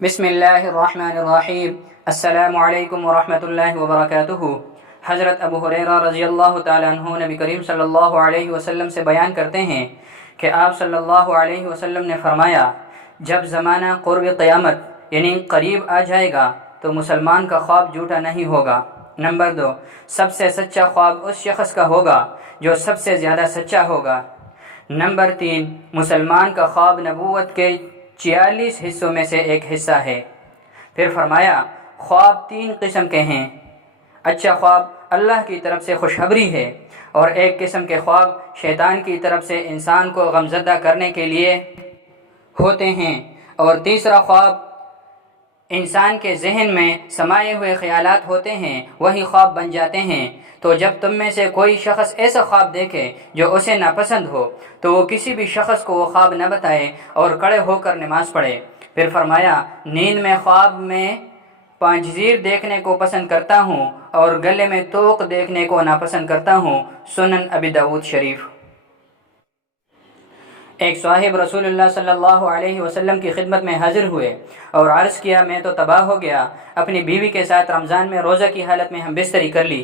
بسم اللہ الرحمن الرحیم۔ السلام علیکم ورحمۃ اللہ وبرکاتہ۔ حضرت ابو ہریرہ رضی اللہ تعالیٰ عنہ نبی کریم صلی اللہ علیہ وسلم سے بیان کرتے ہیں کہ آپ صلی اللہ علیہ وسلم نے فرمایا، جب زمانہ قرب قیامت یعنی قریب آ جائے گا تو مسلمان کا خواب جھوٹا نہیں ہوگا۔ نمبر 2، سب سے سچا خواب اس شخص کا ہوگا جو سب سے زیادہ سچا ہوگا۔ نمبر 3، مسلمان کا خواب نبوت کے 46 حصوں میں سے ایک حصہ ہے۔ پھر فرمایا، خواب 3 قسم کے ہیں۔ اچھا خواب اللہ کی طرف سے خوشخبری ہے، اور ایک قسم کے خواب شیطان کی طرف سے انسان کو غمزدہ کرنے کے لیے ہوتے ہیں، اور تیسرا خواب انسان کے ذہن میں سمائے ہوئے خیالات ہوتے ہیں، وہی خواب بن جاتے ہیں۔ تو جب تم میں سے کوئی شخص ایسا خواب دیکھے جو اسے ناپسند ہو تو وہ کسی بھی شخص کو وہ خواب نہ بتائے اور کھڑے ہو کر نماز پڑھے۔ پھر فرمایا، نیند میں خواب میں پانجزیر دیکھنے کو پسند کرتا ہوں اور گلے میں توق دیکھنے کو ناپسند کرتا ہوں۔ سنن ابی داؤد شریف۔ ایک صاحب رسول اللہ صلی اللہ علیہ وسلم کی خدمت میں حاضر ہوئے اور عرض کیا، میں تو تباہ ہو گیا، اپنی بیوی کے ساتھ رمضان میں روزہ کی حالت میں ہم بستری کر لی۔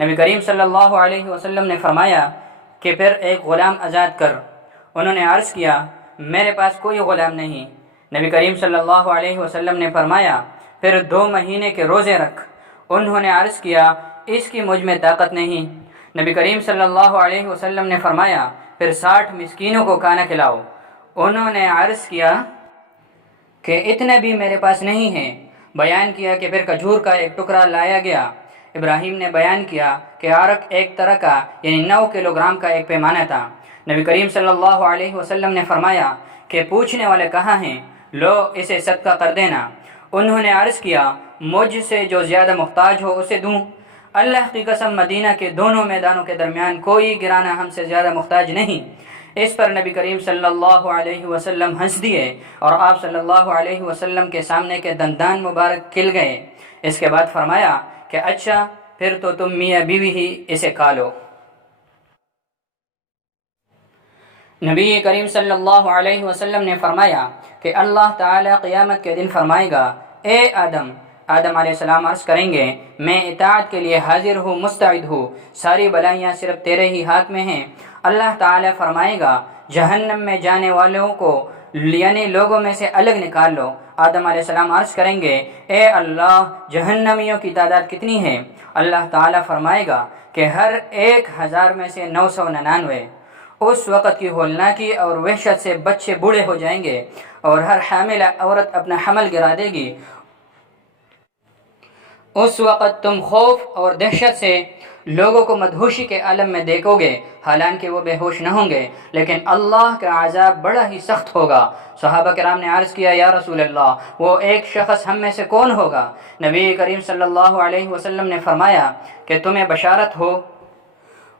نبی کریم صلی اللہ علیہ وسلم نے فرمایا کہ پھر ایک غلام آزاد کر۔ انہوں نے عرض کیا، میرے پاس کوئی غلام نہیں۔ نبی کریم صلی اللہ علیہ وسلم نے فرمایا، پھر 2 مہینے کے روزے رکھ۔ انہوں نے عرض کیا، اس کی مجھ میں طاقت نہیں۔ نبی کریم صلی اللہ علیہ وسلم نے فرمایا، پھر 60 مسکینوں کو کھانا کھلاؤ۔ انہوں نے عرض کیا کہ اتنا بھی میرے پاس نہیں ہے۔ بیان کیا کہ پھر کھجور کا ایک ٹکڑا لایا گیا۔ ابراہیم نے بیان کیا کہ عرق ایک طرح کا یعنی 9 کلو گرام کا ایک پیمانہ تھا۔ نبی کریم صلی اللہ علیہ وسلم نے فرمایا کہ پوچھنے والے کہاں ہیں؟ لو اسے صدقہ کر دینا۔ انہوں نے عرض کیا، مجھ سے جو زیادہ محتاج ہو اسے دوں؟ اللہ کی قسم، مدینہ کے دونوں میدانوں کے درمیان کوئی گرانا ہم سے زیادہ محتاج نہیں۔ اس پر نبی کریم صلی اللہ علیہ وسلم ہنس دیے اور آپ صلی اللہ علیہ وسلم کے سامنے کے دندان مبارک کھل گئے۔ اس کے بعد فرمایا کہ اچھا، پھر تو تم میاں بیوی ہی اسے کھا لو۔ نبی کریم صلی اللہ علیہ وسلم نے فرمایا کہ اللہ تعالی قیامت کے دن فرمائے گا، اے آدم۔ آدم علیہ السلام عرض کریں گے، میں اطاعت کے لیے حاضر ہوں، مستعد ہوں، ساری بلائیاں صرف تیرے ہی ہاتھ میں ہیں۔ اللہ تعالی فرمائے گا، جہنم میں جانے والوں کو یعنی لوگوں میں سے الگ نکال لو۔ آدم علیہ السلام عرض کریں گے، اے اللہ، جہنمیوں کی تعداد کتنی ہے؟ اللہ تعالی فرمائے گا کہ ہر 1000 میں سے 999۔ اس وقت کی ہولناکی اور وحشت سے بچے بوڑھے ہو جائیں گے اور ہر حاملہ عورت اپنا حمل گرا دے گی۔ اس وقت تم خوف اور دہشت سے لوگوں کو مدہوشی کے عالم میں دیکھو گے، حالانکہ وہ بے ہوش نہ ہوں گے، لیکن اللہ کا عذاب بڑا ہی سخت ہوگا۔ صحابہ کرام نے عرض کیا، یا رسول اللہ، وہ ایک شخص ہم میں سے کون ہوگا؟ نبی کریم صلی اللہ علیہ وسلم نے فرمایا کہ تمہیں بشارت ہو،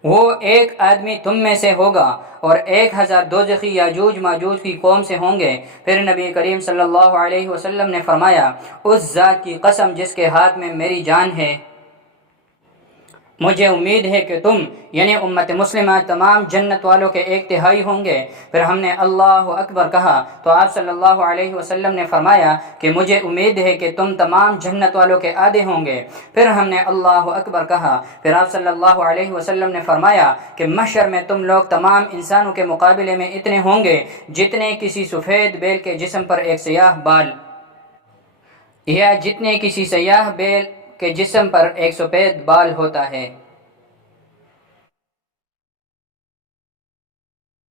وہ ایک آدمی تم میں سے ہوگا اور 1000 دوزخی یاجوج ماجوج کی قوم سے ہوں گے۔ پھر نبی کریم صلی اللہ علیہ وسلم نے فرمایا، اس ذات کی قسم جس کے ہاتھ میں میری جان ہے، مجھے امید ہے کہ تم یعنی امت مسلمہ تمام جنت والوں کے 1/3 ہوں گے۔ پھر ہم نے اللہ اکبر کہا تو آپ صلی اللہ علیہ وسلم نے فرمایا کہ مجھے امید ہے کہ تم تمام جنت والوں کے آدھے ہوں گے۔ پھر ہم نے اللہ اکبر کہا۔ پھر آپ صلی اللہ علیہ وسلم نے فرمایا کہ محشر میں تم لوگ تمام انسانوں کے مقابلے میں اتنے ہوں گے جتنے کسی سفید بیل کے جسم پر ایک سیاہ بال، یا جتنے کسی سیاہ بیل کے جسم پر ایک سفید بال ہوتا ہے۔